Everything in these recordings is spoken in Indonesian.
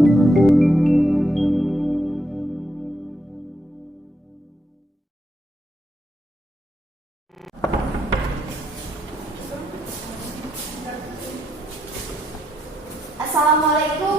Assalamualaikum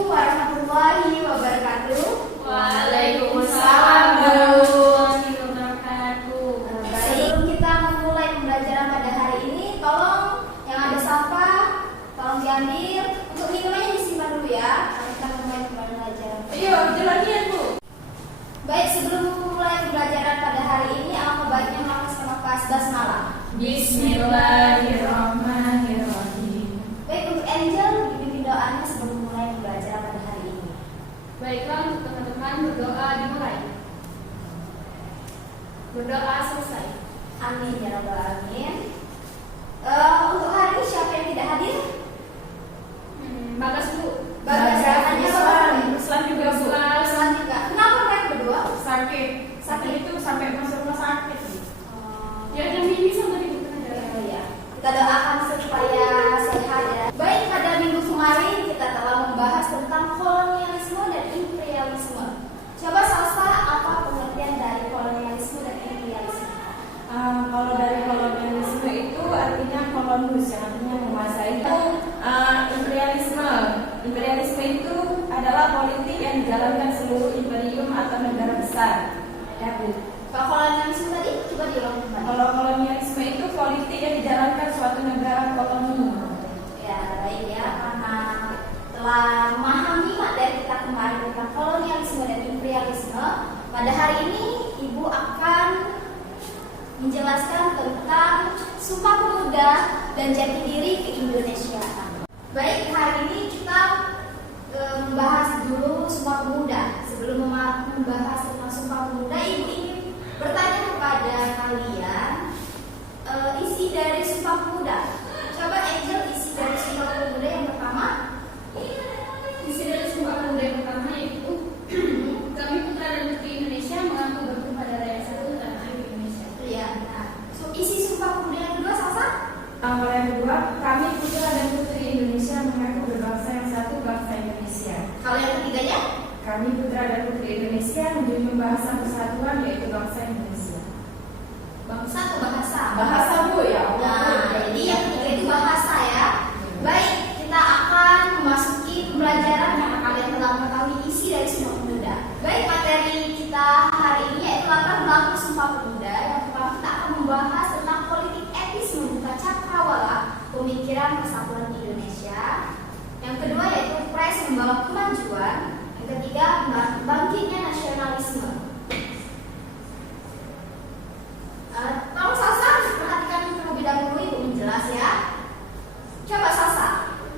warahmatullahi wabarakatuh. Waalaikumsalam warahmatullahi wabarakatuh. Sebelum kita memulai pembelajaran pada hari ini, tolong yang ada sampah, tolong diambil. Untuk minumannya disimpan dulu ya. Kita mulai pembelajaran. Ayo, jalannya Bu. Baik, sebelum memulai pembelajaran pada hari ini, alangkah baiknya melakukan nafas basmalah. Bismillahirrahmanirrahim. Baik, untuk Angel, dipimpin doanya sebelum memulai pembelajaran pada hari ini. Baiklah untuk teman-teman, berdoa dimulai. Berdoa selesai. Amin ya rabbal alamin. Untuk hari ini siapa yang tidak hadir? Bagas Bu. Bagas, hanya Bagas. Ruslan juga Bu. Ruslan juga. Kenapa mereka berdua? Sakit. Sakit itu sampai masuk rumah sakit. Ya jam ini sama di Ya. Kita doakan supaya sehat ya. Baik, pada minggu kemarin kita telah membahas tentang kolonialisme dan imperialisme. Coba Salsa, apa pengertian dari kolonialisme dan imperialisme? Kalau dari kolonialisme itu artinya kolonus, yang artinya menguasai. Imperialisme itu adalah politik yang dijalankan seluruh imperium atau negara besar. Ya Bu. Kalau kolonialisme tadi, coba diulang kembali. Kalau kolonialisme itu politik yang dijalankan suatu negara koloni. Ya, baik ya. Karena telah memahami materi kita kemarin tentang kolonialisme dan imperialisme, pada hari ini Ibu akan menjelaskan tentang Sumpah Pemuda dan Jati Diri Keindonesiaan. Baik, hari ini kita membahas dulu Sumpah Pemuda. Sebelum membahas tentang Sumpah Pemuda, Ibu ingin bertanya kepada kalian isi dari Sumpah Pemuda. Coba Angel, isi dari Sumpah Pemuda yang pertama. Isi dari Sumpah Pemuda yang pertama yaitu kami putra dan putri Indonesia mengaku berhukum pada rakyat satu dan air Indonesia. Iya. Nah, isi Sumpah Pemuda yang kedua, Salsa. Kalau yang kedua, kami putra dan putri Indonesia mengaku berbangsa yang satu, bangsa Indonesia. Kalau yang ketiganya, Kami putra dan putri Indonesia menjunjung bahasa persatuan, yaitu bangsa Indonesia. bangsa atau bahasa? Bahasa Bu ya. Nah, jadi yang ketiga itu bahasa ya. Baik, kita akan memasuki pembelajaran karena kalian telah mengetahui isi dari Sumpah Pemuda. Baik, materi kita hari ini yaitu latar belakang Sumpah Pemuda. Yang pertama kita akan membahas tentang politik etis membuka cakrawala pemikiran persatuan Indonesia. Yang kedua yaitu pres membawa kemajuan. Yang ketiga bangkitnya nasionalisme. Tolong Salsa perhatikan terlebih dahulu, Ibu menjelas ya. Coba Salsa,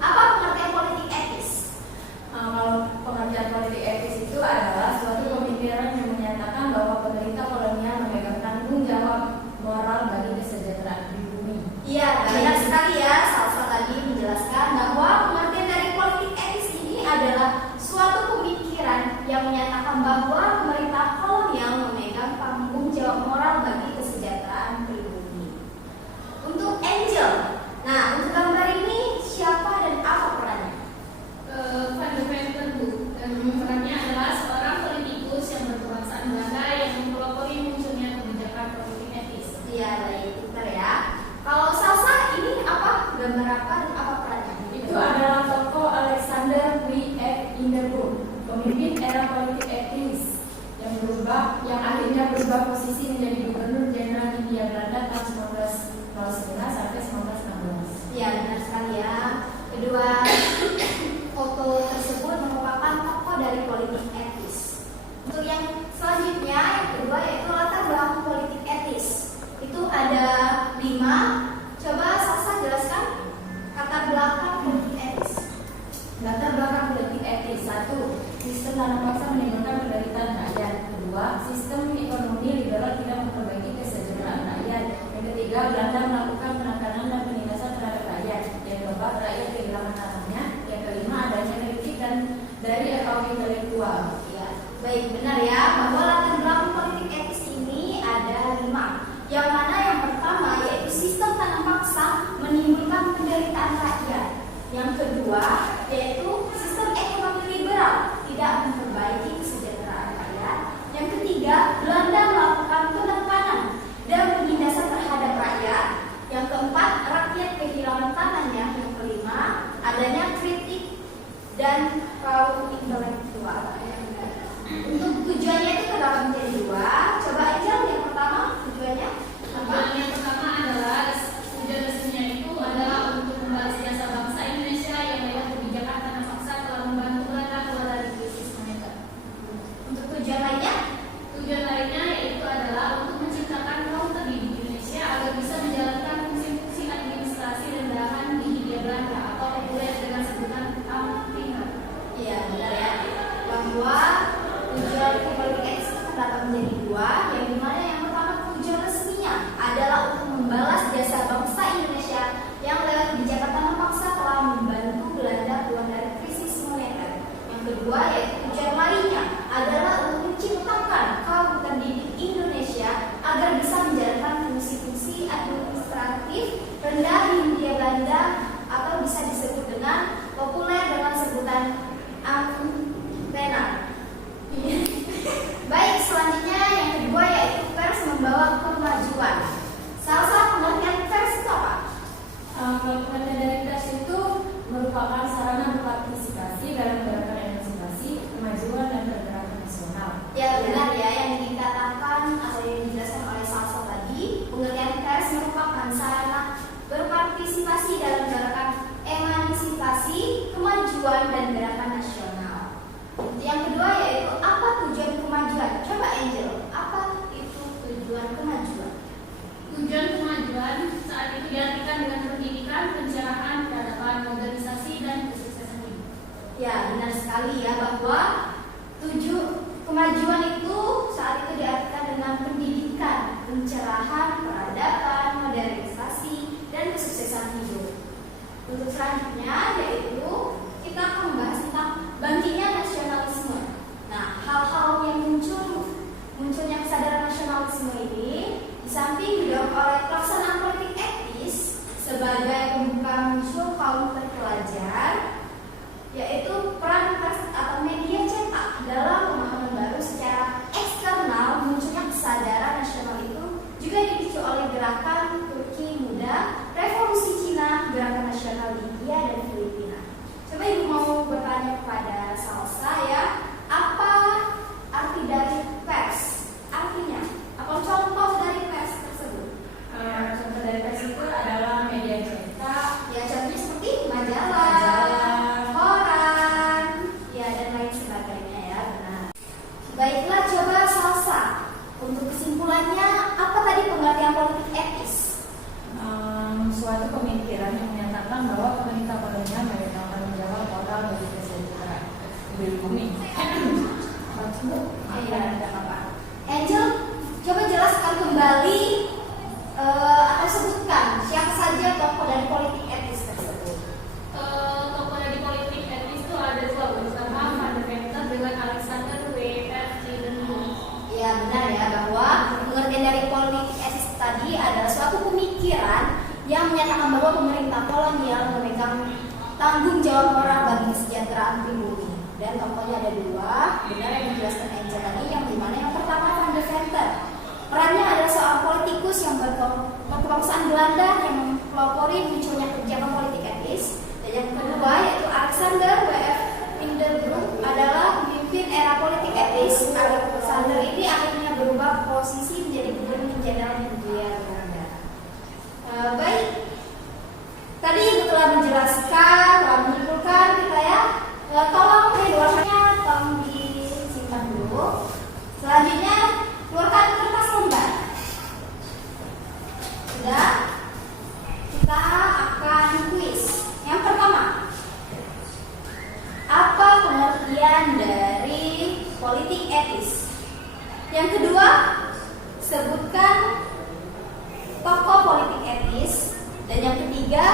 apa pengertian politik etis? Kalau pengertian politik etis itu adalah suatu pemikiran yang menyatakan bahwa pemerintah kolonial memegang tanggung jawab moral bagi kesejahteraan pribumi. Iya, benar sekali ya. Salsa tadi menjelaskan bahwa pengertian dari politik etis ini adalah suatu pemikiran yang menyatakan bahwa pemerintah kolonial memegang tanggung jawab moral bagi kesejahteraan pribumi. Untuk Angel, nah untuk gambar ini siapa dan apa perannya? Fundamental Bu. Dan perannya adalah seorang politikus yang berkebangsaan Belanda yang mempelopori munculnya kebijakan politik etis. Iya, baik, pintar ya. Kalau Salsa ini apa? Gambar apa dan apa perannya? Itu adalah tokoh Alexander W.F. Hindenburg, pemimpin era politik etis yang akhirnya berubah posisi menjadi gubernur jenderal Hindia Belanda tahun 1909 sampai 1916. Iya, benar sekali ya. Kedua foto tersebut merupakan tokoh dari politik etis. Untuk yang selanjutnya, yang kedua yaitu latar belakang politik etis. Itu ada 5. Coba Salsa jelaskan latar belakang politik etis. Latar belakang politik etis: 1. Sistem tanah paksa menimbulkan penderitaan rakyat. 2. Sistem ekonomi liberal tidak memperbaiki kesejahteraan rakyat. Yang ketiga, Belanda melakukan penekanan dan penindasan terhadap rakyat. Yang keempat, rakyat kehilangan tanahnya. Yang kelima, adanya kritikan dari kaum intelektual. Ya, baik, benar ya bahwa latar belakang politik etis ini ada 5. Yang mana yang pertama yaitu sistem tanah paksa menimbulkan penderitaan rakyat. Yang kedua yaitu sistem ekonomi liberal tidak dan kaum intelektual. Untuk tujuannya itu terdapat menjadi dua. Coba aja yang pertama tujuannya. Tujuan yang pertama adalah tujuan resminya itu adalah untuk membalas jasa bangsa Indonesia yang lewat kebijakan tanah paksa telah membantu Belanda keluar dari krisis moneter. Untuk tujuan lainnya, Tujuan lainnya yaitu adalah untuk menciptakan kaum terdidik Indonesia agar bisa menjalankan fungsi-fungsi administrasi rendahan di Hindia Belanda atau populer dengan sebutan Amtingan. iya benar ya, bahwa tujuan politik etis itu terdapat menjadi dua, yang dimana yang pertama tujuan resminya adalah untuk membalas jasa bangsa Indonesia yang lewat kebijakan tanah paksa telah membantu Belanda keluar dari krisis moneter. Yang kedua yaitu tujuan lainnya adalah untuk menciptakan kaum terdidik Indonesia agar bisa menjalankan fungsi-fungsi administratif rendah Hindia Belanda atau bisa disebut dengan populer dengan sebutan Amtenan. Baik, selanjutnya yang kedua yaitu pers membawa kemajuan. Salah satu pengertian pers itu apa? Kalau pengertian dari pers itu merupakan sarana berpartisipasi dalam gerakan emansipasi, kemajuan dan pergerakan nasional. Ya benar ya, yang dikatakan atau yang dijelaskan oleh Salsa tadi, pengertian pers merupakan sarana berpartisipasi dalam gerakan emansipasi, kemajuan dan gerakan nasional. Yang kedua yaitu apa tujuan kemajuan? Coba Angel, apa itu tujuan kemajuan? Tujuan kemajuan saat itu diartikan dengan pendidikan, pencerahan, peradaban, modernisasi dan kesuksesan hidup. Ya benar sekali ya, bahwa kemajuan itu saat itu diartikan dengan pendidikan, pencerahan, peradaban, modernisasi dan kesuksesan hidup. Untuk selanjutnya yaitu kita akan membahas tentang bangkitnya nasionalisme. Nah, hal-hal yang munculnya kesadaran nasionalisme ini di samping didorong oleh pelaksanaan politik etis sebagai pembuka muncul kaum terpelajar, yaitu peran pers atau media cetak dalam pemahaman baru secara eksternal. Munculnya kesadaran nasional itu juga dipicu oleh gerakan Turki Muda, Revolusi Cina, gerakan nasional di India dan Filipina. Coba ibu mau bertanya kepada Salsa ya, apa arti dari pers? Artinya, apa contoh dari pers tersebut? Contoh dari pers itu adalah media cetak, Ya contohnya seperti majalah, koran, ya dan lain sebagainya ya, benar. Baiklah, coba Salsa, untuk kesimpulannya apa tadi pengertian politik etis? suatu pemikiran yang menyatakan bahwa pemerintah kolonial memegang tanggung jawab moral bagi kesejahteraan bumi. Iya, tidak apa-apa. Angel, coba jelaskan kembali atau sebutkan siapa saja tokoh dari politik etis tersebut. Tokoh dari politik etis itu ada dua, pertama Van der Venter dengan Alexander W.F. Gideon. Ya benar ya, bahwa pengertian dari politik etis tadi adalah suatu pemikiran yang menyatakan bahwa pemerintah kolonial memegang tanggung jawab moral bagi kesejahteraan pribumi. Dan tokohnya ada dua, benar yang dijelaskan Angel tadi, yang dimana yang pertama Van der Venter. Perannya adalah seorang politikus yang berkebangsaan Belanda yang mempelopori munculnya kebijakan politik etis. Dan yang kedua yaitu Alexander W.F. Hindenburg adalah pemimpin era politik etis. Alexander ini akhirnya berubah posisi menjadi gubernur jenderal Hindia Belanda. Baik, tadi Ibu telah menjelaskan, telah menyimpulkan kita ya. Tolong keluarkannya, tolong disimpan dulu. Selanjutnya keluarkan kertas lembar. Sudah, kita akan kuis. Yang pertama, apa pengertian dari politik etis? Yang kedua, sebutkan tokoh politik etis. Dan yang ketiga,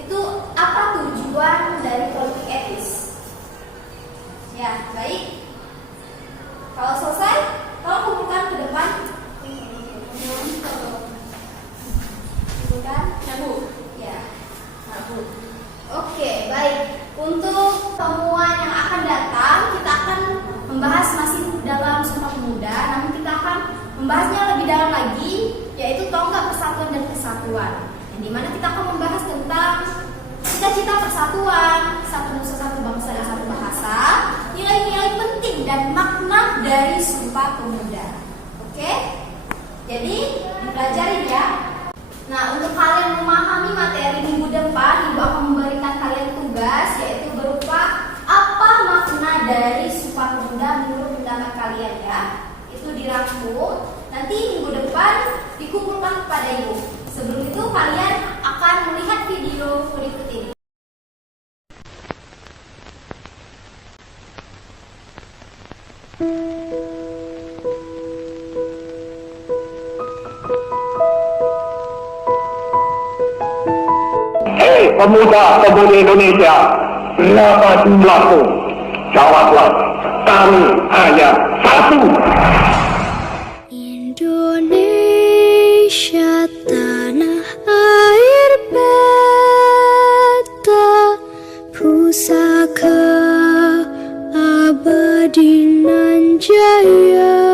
itu apa tujuan dari politik etis? Ya, baik. Kalau selesai, tolong kumpulkan ke depan. Kumpulkan. Bu. Ya, Bu. Oke, baik. Untuk temuan yang akan datang, kita akan membahas masih dalam Sumpah Pemuda, namun kita akan membahasnya lebih dalam lagi, yaitu tonggak persatuan dan kesatuan. Yang dimana kita akan membahas tentang cita-cita persatuan, satu nusa satu bangsa dan satu Sumpah Pemuda. Oke? Jadi dipelajari ya. Nah, untuk kalian memahami materi minggu depan, Ibu akan memberikan kalian tugas yaitu berupa apa makna dari Sumpah Pemuda menurut pendapat kalian ya. Itu dirangkum. Nanti minggu depan dikumpulkan kepada Ibu. Sebelum itu kalian akan melihat video berikut ini. Hei pemuda-pemudi Indonesia, berapa jumlahmu? Jawablah, kami hanya satu. Indonesia tanah air beta, pusaka abadi nan jaya.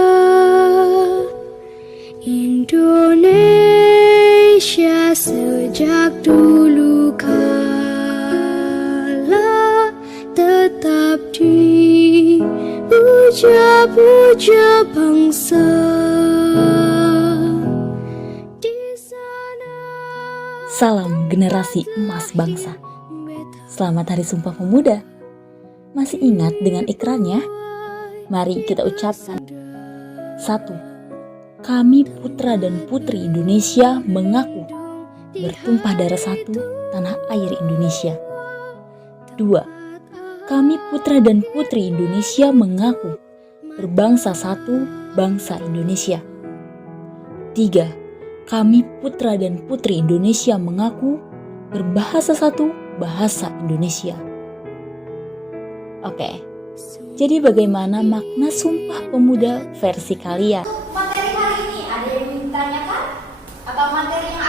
Indonesia sejak dulu kala tetap dipuja-puja bangsa. Salam generasi emas bangsa. Selamat Hari Sumpah Pemuda. Masih ingat dengan ikrannya? Mari kita ucapkan. 1. Kami putra dan putri Indonesia mengaku bertumpah darah satu tanah air Indonesia. 2. Kami putra dan putri Indonesia mengaku berbangsa satu bangsa Indonesia. 3. Kami putra dan putri Indonesia mengaku berbahasa satu bahasa Indonesia. Oke, jadi bagaimana makna Sumpah Pemuda versi kalian? Materi hari ini ada yang ingin ditanyakan? Atau materi yang